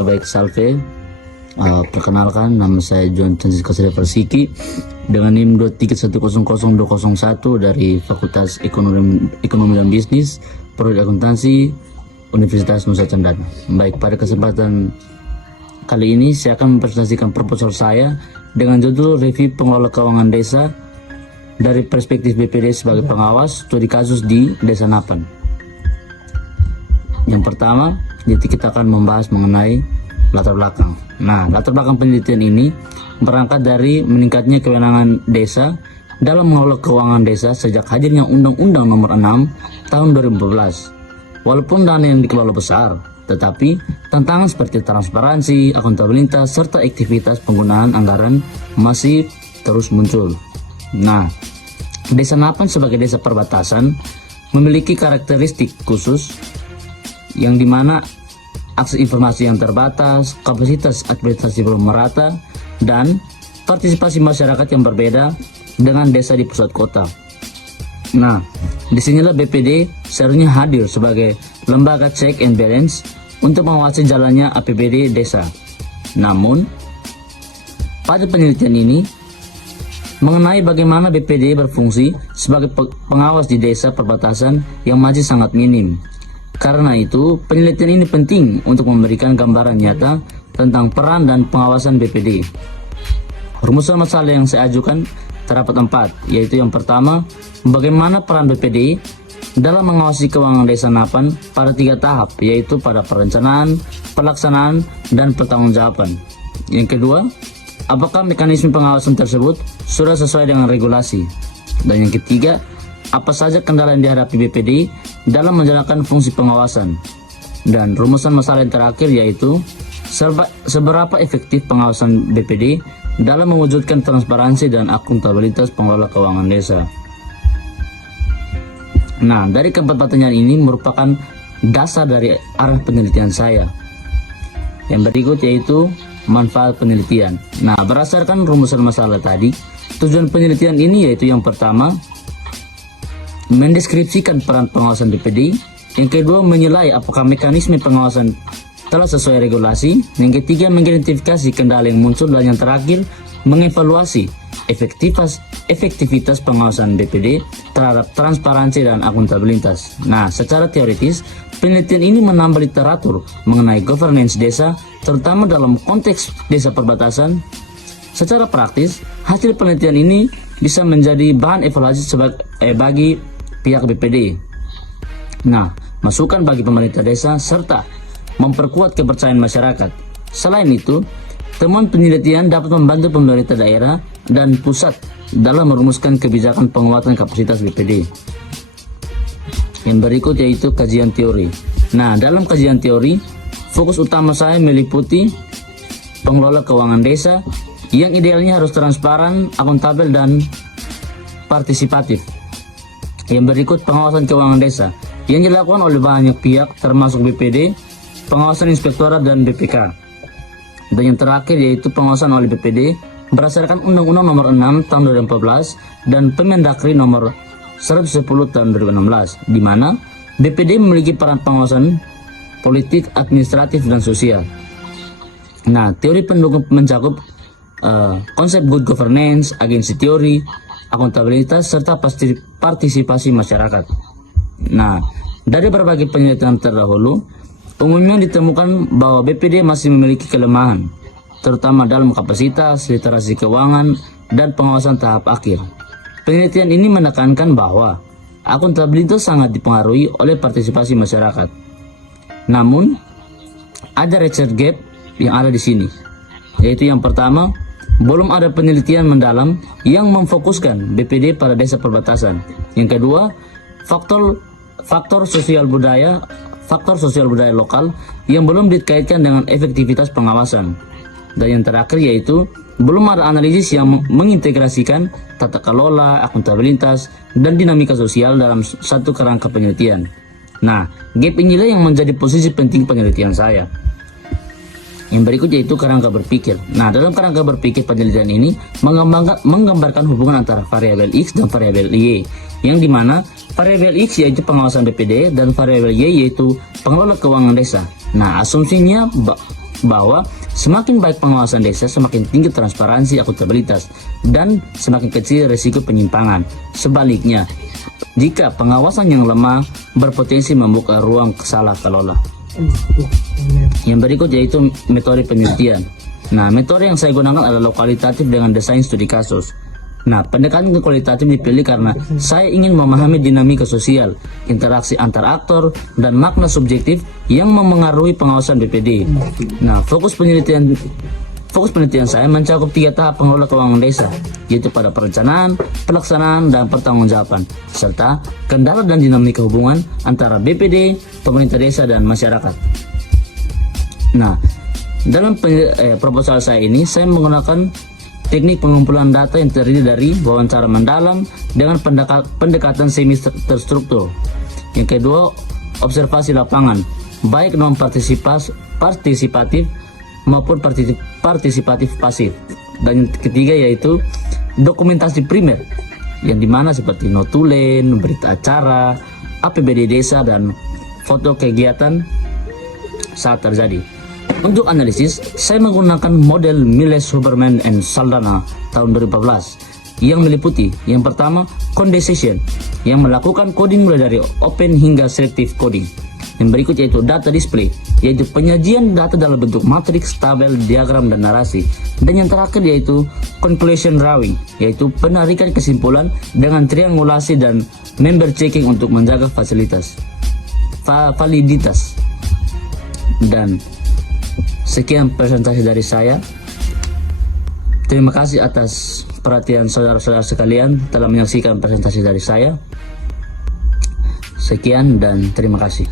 Baik, salve. Perkenalkan, nama saya John Francisco Persiki dengan NIM 231000201 dari Fakultas Ekonomi dan Bisnis, Prodi Akuntansi, Universitas Nusa Cendana. Baik, pada kesempatan kali ini saya akan mempresentasikan proposal saya dengan judul Review Pengelola Keuangan Desa dari perspektif BPD sebagai pengawas studi kasus di Desa Napan. Yang pertama, kita akan membahas mengenai latar belakang. Nah, latar belakang penelitian ini berangkat dari meningkatnya kewenangan desa dalam mengelola keuangan desa sejak hadirnya Undang-Undang Nomor 6 Tahun 2014. Walaupun dana yang dikelola besar, tetapi tantangan seperti transparansi, akuntabilitas, serta aktivitas penggunaan anggaran masih terus muncul. Nah, Desa Napan sebagai desa perbatasan memiliki karakteristik khusus yang dimana akses informasi yang terbatas, kapasitas administrasi belum merata, dan partisipasi masyarakat yang berbeda dengan desa di pusat kota. Nah, disinilah BPD seharusnya hadir sebagai lembaga check and balance untuk mengawasi jalannya APBD desa. Namun, pada penelitian ini mengenai bagaimana BPD berfungsi sebagai pengawas di desa perbatasan yang masih sangat minim. Karena itu, penelitian ini penting untuk memberikan gambaran nyata tentang peran dan pengawasan BPD. Rumusan masalah yang saya ajukan terdapat 4, yaitu yang pertama, bagaimana peran BPD dalam mengawasi keuangan Desa Napan pada 3 tahap, yaitu pada perencanaan, pelaksanaan, dan pertanggungjawaban. Yang kedua, apakah mekanisme pengawasan tersebut sudah sesuai dengan regulasi? Dan yang ketiga, apa saja kendala yang dihadapi BPD dalam menjalankan fungsi pengawasan? Dan rumusan masalah yang terakhir yaitu seberapa efektif pengawasan BPD dalam mewujudkan transparansi dan akuntabilitas pengelola keuangan desa. Nah, dari keempat pertanyaan ini merupakan dasar dari arah penelitian saya. Yang berikut yaitu manfaat penelitian. Nah, berdasarkan rumusan masalah tadi, tujuan penelitian ini yaitu yang pertama, mendeskripsikan peran pengawasan BPD. Yang kedua, menilai apakah mekanisme pengawasan telah sesuai regulasi. Yang ketiga, mengidentifikasi kendala yang muncul. Dan yang terakhir, mengevaluasi efektivitas pengawasan BPD terhadap transparansi dan akuntabilitas. Nah, secara teoritis, penelitian ini menambah literatur mengenai governance desa, terutama dalam konteks desa perbatasan. Secara praktis, hasil penelitian ini bisa menjadi bahan evaluasi bagi pihak BPD. Nah, masukan bagi pemerintah desa serta memperkuat kepercayaan masyarakat. Selain itu, temuan penelitian dapat membantu pemerintah daerah dan pusat dalam merumuskan kebijakan penguatan kapasitas BPD. Yang berikut yaitu kajian teori. Nah, dalam kajian teori, fokus utama saya meliputi pengelola keuangan desa yang idealnya harus transparan, akuntabel, dan partisipatif. Yang berikut pengawasan keuangan desa yang dilakukan oleh banyak pihak termasuk BPD, pengawasan inspektorat, dan BPK. Dan yang terakhir yaitu pengawasan oleh BPD berdasarkan Undang-Undang Nomor 6 Tahun 2014 dan Permendagri Nomor 110 Tahun 2016, di mana BPD memiliki peran pengawasan politik, administratif, dan sosial. Nah, teori pendukung mencakup konsep good governance, agensi teori, akuntabilitas, serta partisipasi masyarakat. Nah, dari berbagai penelitian terdahulu, umumnya ditemukan bahwa BPD masih memiliki kelemahan, terutama dalam kapasitas, literasi keuangan, dan pengawasan tahap akhir. Penelitian ini menekankan bahwa akuntabilitas sangat dipengaruhi oleh partisipasi masyarakat. Namun, ada research gap yang ada di sini, yaitu yang pertama, belum ada penelitian mendalam yang memfokuskan BPD pada desa perbatasan. Yang kedua, faktor sosial budaya lokal yang belum dikaitkan dengan efektivitas pengawasan. Dan yang terakhir yaitu belum ada analisis yang mengintegrasikan tata kelola, akuntabilitas, dan dinamika sosial dalam satu kerangka penelitian. Nah, gap inilah yang menjadi posisi penting penelitian saya. Yang berikut yaitu kerangka berpikir. Nah, dalam kerangka berpikir penelitian ini menggambarkan hubungan antara variabel X dan variabel Y, yang dimana variabel X yaitu pengawasan BPD dan variabel Y yaitu pengelola keuangan desa. Nah, asumsinya bahwa semakin baik pengawasan desa, semakin tinggi transparansi, akuntabilitas, dan semakin kecil risiko penyimpangan. Sebaliknya, jika pengawasan yang lemah berpotensi membuka ruang salah kelola. Yang berikut yaitu metode penelitian. Nah, metode yang saya gunakan adalah kualitatif dengan desain studi kasus. Nah, pendekatan kualitatif dipilih karena saya ingin memahami dinamika sosial, interaksi antar aktor, dan makna subjektif yang memengaruhi pengawasan BPD. Nah, fokus penelitian saya mencakup 3 tahap pengelola keuangan desa, yaitu pada perencanaan, pelaksanaan, dan pertanggungjawaban, serta kendala dan dinamika hubungan antara BPD, pemerintah desa, dan masyarakat. Nah, dalam proposal saya ini, saya menggunakan teknik pengumpulan data yang terdiri dari wawancara mendalam dengan pendekatan semi terstruktur. Yang kedua, observasi lapangan, baik non partisipatif maupun partisipatif pasif. Dan yang ketiga yaitu dokumentasi primer, yang dimana seperti notulen, berita acara, APBD desa, dan foto kegiatan saat terjadi. Untuk analisis, saya menggunakan model Miles, Huberman, and Saldana tahun 2014 yang meliputi yang pertama, condensation, yang melakukan coding mulai dari open hingga selective coding. Yang berikut yaitu data display, yaitu penyajian data dalam bentuk matriks, tabel, diagram, dan narasi. Dan yang terakhir yaitu conclusion drawing, yaitu penarikan kesimpulan dengan triangulasi dan member checking untuk menjaga validitas. Dan sekian presentasi dari saya. Terima kasih atas perhatian saudara-saudara sekalian telah menyaksikan presentasi dari saya. Sekian dan terima kasih.